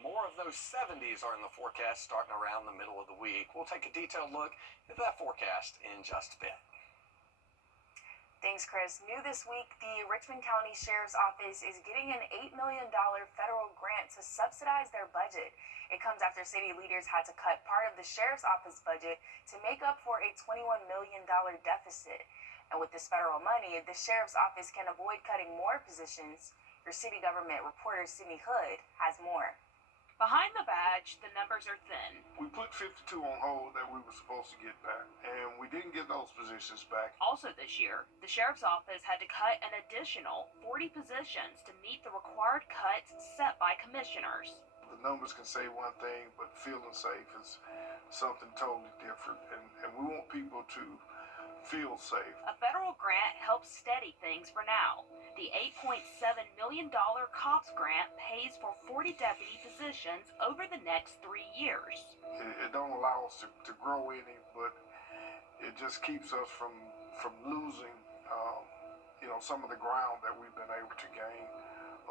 More of those 70s are in the forecast starting around the middle of the week. We'll take a detailed look at that forecast in just a bit. Thanks, Chris. New this week, the Richmond County Sheriff's Office is getting an $8 million federal grant to subsidize their budget. It comes after city leaders had to cut part of the Sheriff's Office budget to make up for a $21 million deficit. And with this federal money, the Sheriff's Office can avoid cutting more positions. Your city government reporter, Sydney Hood, has more. Behind the badge, the numbers are thin. We put 52 on hold that we were supposed to get back, and we didn't get those positions back. Also this year, the Sheriff's Office had to cut an additional 40 positions to meet the required cuts set by commissioners. The numbers can say one thing, but feeling safe is something totally different, and we want people to feel safe. A federal grant helps steady things for now. The $8.7 million COPS grant pays for 40 deputy positions over the next 3 years. It don't allow us to grow any, but it just keeps us from losing, some of the ground that we've been able to gain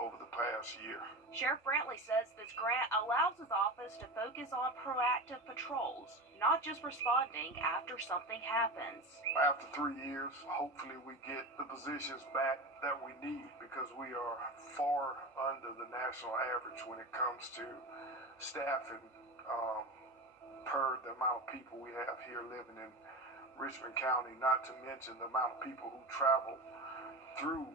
over the past year. Sheriff Brantley says this grant allows his office to focus on proactive patrols, not just responding after something happens. After 3 years, hopefully we get the positions back that we need, because we are far under the national average when it comes to staffing per the amount of people we have here living in Richmond County, not to mention the amount of people who travel through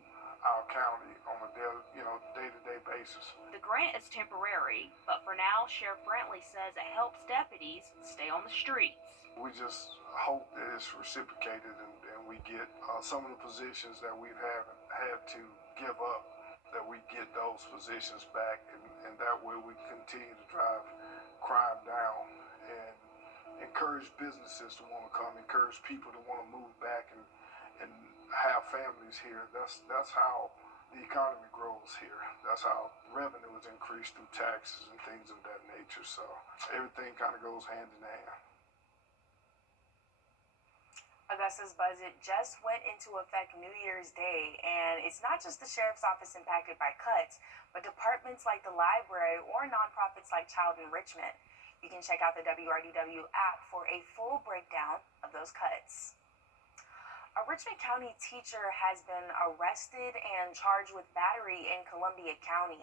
our county on a day-to-day basis. The grant is temporary, but for now, Sheriff Brantley says it helps deputies stay on the streets. We just hope that it's reciprocated and we get some of the positions that we've had to give up, that we get those positions back, and that way we continue to drive crime down and encourage businesses to want to come, encourage people to want to move back and have families here. That's how the economy grows here. That's how revenue is increased through taxes and things of that nature. So everything kind of goes hand in hand. Augusta's budget just went into effect New Year's Day, and it's not just the Sheriff's Office impacted by cuts, but departments like the library or nonprofits like Child Enrichment. You can check out the Wrdw app for a full breakdown of those cuts. A Richmond County teacher has been arrested and charged with battery in Columbia County.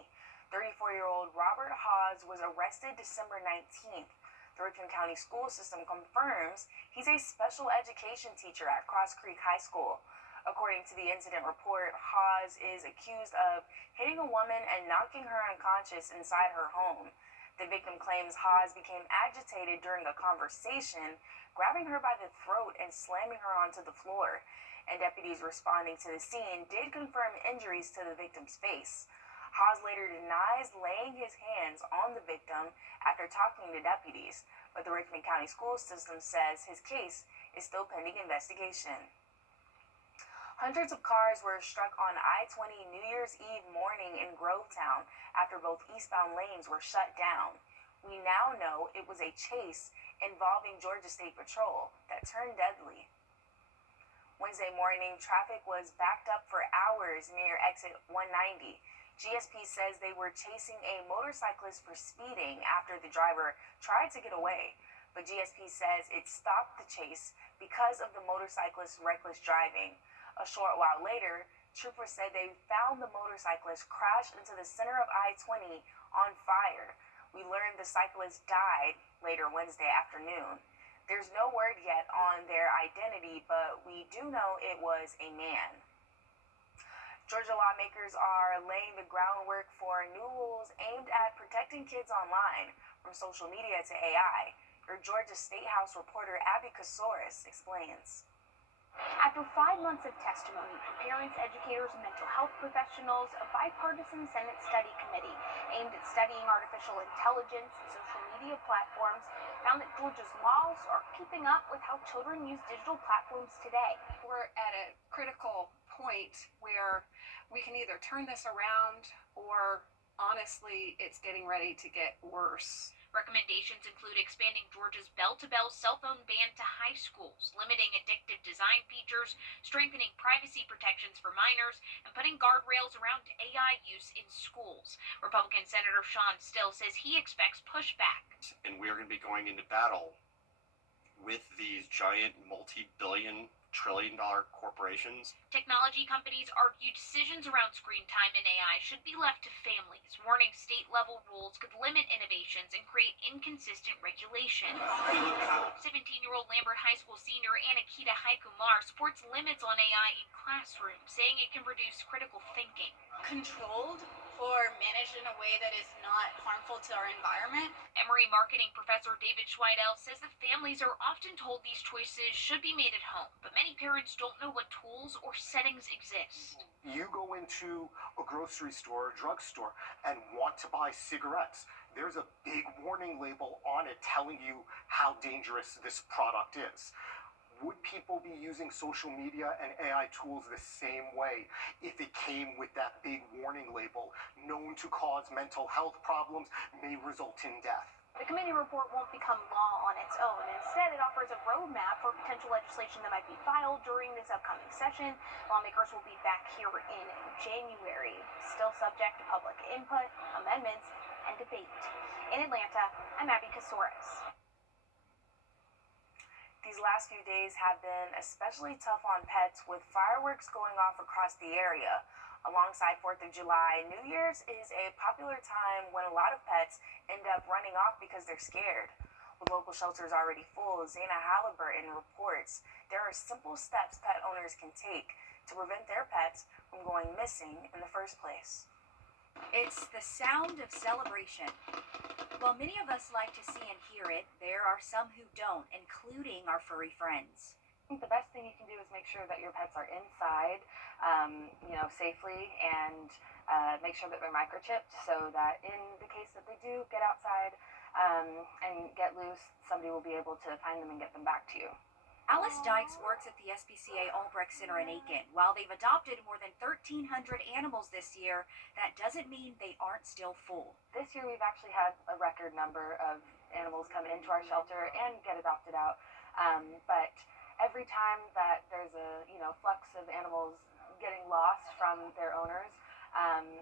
34-year-old Robert Hawes was arrested December 19th. The Richmond County school system confirms he's a special education teacher at Cross Creek High School. According to the incident report, Hawes is accused of hitting a woman and knocking her unconscious inside her home. The victim claims Hawes became agitated during a conversation, grabbing her by the throat and slamming her onto the floor. And deputies responding to the scene did confirm injuries to the victim's face. Hawes later denies laying his hands on the victim after talking to deputies, but the Richmond County school system says his case is still pending investigation. Hundreds of cars were struck on I-20 New Year's Eve morning in Grovetown after both eastbound lanes were shut down. We now know it was a chase involving Georgia State Patrol that turned deadly. Wednesday morning, traffic was backed up for hours near exit 190. GSP says they were chasing a motorcyclist for speeding after the driver tried to get away, but GSP says it stopped the chase because of the motorcyclist's reckless driving. A short while later, troopers said they found the motorcyclist crashed into the center of I-20 on fire. We learned the cyclist died later Wednesday afternoon. There's no word yet on their identity, but we do know it was a man. Georgia lawmakers are laying the groundwork for new rules aimed at protecting kids online, from social media to AI. Your Georgia State House reporter Abby Kasouris explains. After 5 months of testimony from parents, educators, and mental health professionals, a bipartisan Senate study committee aimed at studying artificial intelligence and social media platforms found that Georgia's laws are keeping up with how children use digital platforms today. We're at a critical point where we can either turn this around or honestly, it's getting ready to get worse. Recommendations include expanding Georgia's bell-to-bell cell phone ban to high schools, limiting addictive design features, strengthening privacy protections for minors, and putting guardrails around AI use in schools. Republican Senator Sean Still says he expects pushback. And we are going to be going into battle with these giant multi-billion, trillion-dollar corporations. Technology companies argue decisions around screen time and AI should be left to families, warning state-level rules could limit innovations and create inconsistent regulation. 17-year-old Lambert High School senior Anakita Haikumar supports limits on AI in classrooms, saying it can reduce critical thinking. Controlled or managed in a way that is not harmful to our environment. Emory marketing professor David Schweidel says that families are often told these choices should be made at home, but many parents don't know what tools or settings exist. You go into a grocery store or drugstore and want to buy cigarettes. There's a big warning label on it telling you how dangerous this product is. Would people be using social media and AI tools the same way if it came with that big warning label, known to cause mental health problems, may result in death? The committee report won't become law on its own. Instead, it offers a roadmap for potential legislation that might be filed during this upcoming session. Lawmakers will be back here in January, still subject to public input, amendments, and debate. In Atlanta, I'm Abby Kasouris. These last few days have been especially tough on pets, with fireworks going off across the area. Alongside 4th of July, New Year's is a popular time when a lot of pets end up running off because they're scared. With local shelters already full, Zana Halliburton reports there are simple steps pet owners can take to prevent their pets from going missing in the first place. It's the sound of celebration. While many of us like to see and hear it, there are some who don't, including our furry friends. I think the best thing you can do is make sure that your pets are inside, safely, and make sure that they're microchipped so that in the case that they do get outside and get loose, somebody will be able to find them and get them back to you. Alice Dykes works at the SPCA Albrecht Center in Aiken. While they've adopted more than 1,300 animals this year, that doesn't mean they aren't still full. This year we've actually had a record number of animals come into our shelter and get adopted out. But every time that there's a flux of animals getting lost from their owners,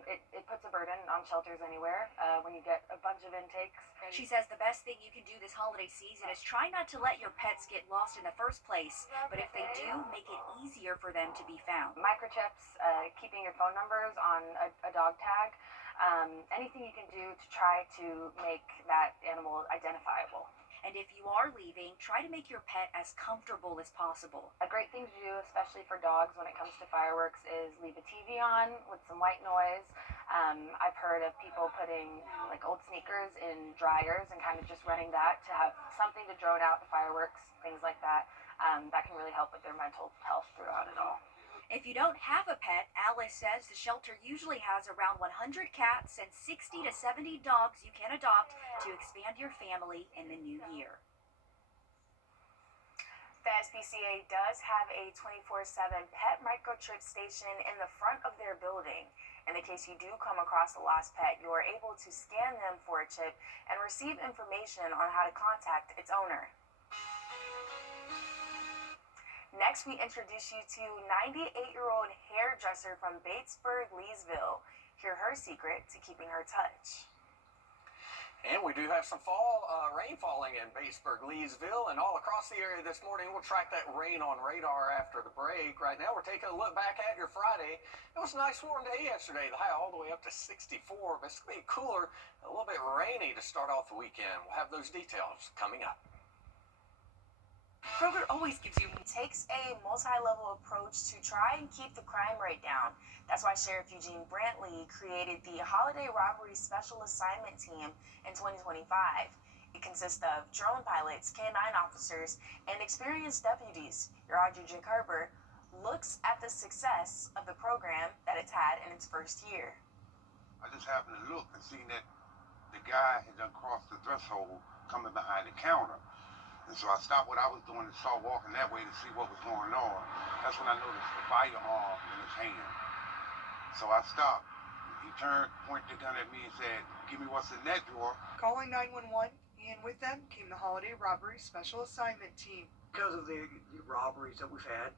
it puts a burden on shelters anywhere when you get a bunch of intakes. She says the best thing you can do this holiday season is try not to let your pets get lost in the first place, but if they do, make it easier for them to be found. Microchips, keeping your phone numbers on a dog tag, anything you can do to try to make that animal identifiable. And if you are leaving, try to make your pet as comfortable as possible. A great thing to do, especially for dogs when it comes to fireworks, is leave a TV on with some white noise. I've heard of people putting old sneakers in dryers and kind of just running that to have something to drone out the fireworks, things like that. That can really help with their mental health throughout it all. If you don't have a pet, Alice says the shelter usually has around 100 cats and 60 to 70 dogs you can adopt to expand your family in the new year. The SPCA does have a 24/7 pet microchip station in the front of their building. In the case you do come across a lost pet, you are able to scan them for a chip and receive information on how to contact its owner. Next, we introduce you to 98-year-old hairdresser from Batesburg, Leesville. Hear her secret to keeping her touch. And we do have some fall rain falling in Batesburg, Leesville, and all across the area this morning. We'll track that rain on radar after the break. Right now, we're taking a look back at your Friday. It was a nice warm day yesterday. The high all the way up to 64, but it's going to be cooler, a little bit rainy to start off the weekend. We'll have those details coming up. Kroger always gives you takes a multi-level approach to try and keep the crime rate down. That's why Sheriff Eugene Brantley created the Holiday Robbery Special Assignment Team in 2025. It consists of drone pilots, K-9 officers, and experienced deputies. Your Audrey J. Kerber looks at the success of the program that it's had in its first year. I just happened to look and see that the guy had done crossed the threshold coming behind the counter. And so I stopped what I was doing and started walking that way to see what was going on. That's when I noticed the firearm in his hand. So I stopped. He He pointed the gun at me and said, "Give me what's in that drawer." Calling 911, and with them came the Holiday Robbery Special Assignment Team. Because of the robberies that we've had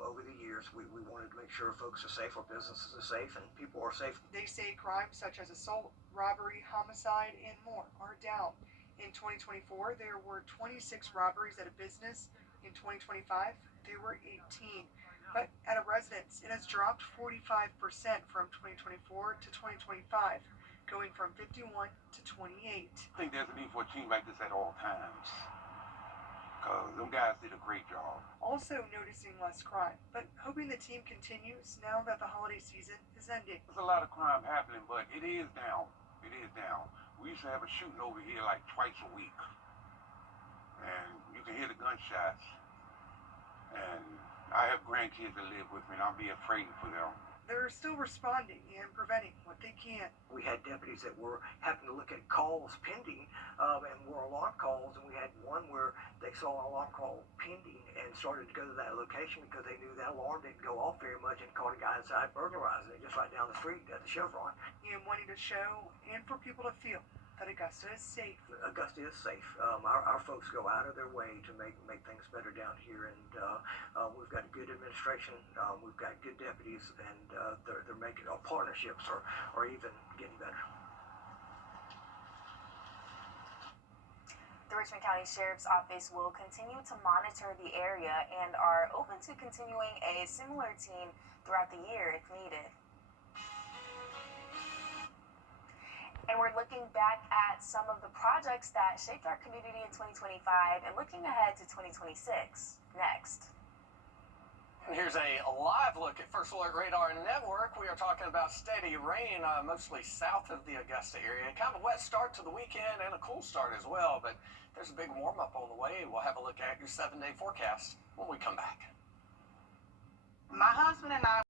over the years, we wanted to make sure folks are safe, our businesses are safe, and people are safe. They say crimes such as assault, robbery, homicide, and more are down. In 2024, there were 26 robberies at a business. In 2025, there were 18. But at a residence, it has dropped 45% from 2024 to 2025, going from 51 to 28. I think there's a need for a team like this at all times. Because them guys did a great job. Also noticing less crime, but hoping the team continues now that the holiday season is ending. There's a lot of crime happening, but it is down. It is down. We used to have a shooting over here like twice a week. And you can hear the gunshots. And I have grandkids that live with me, and I'll be afraid for them. They're still responding and preventing what they can. We had deputies that were having to look at calls pending and were alarm calls, and we had one where they saw an alarm call pending and started to go to that location because they knew that alarm didn't go off very much and caught a guy inside burglarizing it just right down the street at the Chevron. And wanting to show and for people to feel that Augusta is safe. Augusta is safe. Our folks go out of their way to make things better down here, and we've got a good administration. We've got good deputies, and they're making our partnerships are even getting better. The Richmond County Sheriff's Office will continue to monitor the area and are open to continuing a similar team throughout the year if needed. And we're looking back at some of the projects that shaped our community in 2025 and looking ahead to 2026 next. And here's a live look at First Alert Radar Network. We are talking about steady rain, mostly south of the Augusta area. Kind of a wet start to the weekend and a cool start as well, but there's a big warm-up on the way. We'll have a look at your 7-day forecast when we come back. My husband and I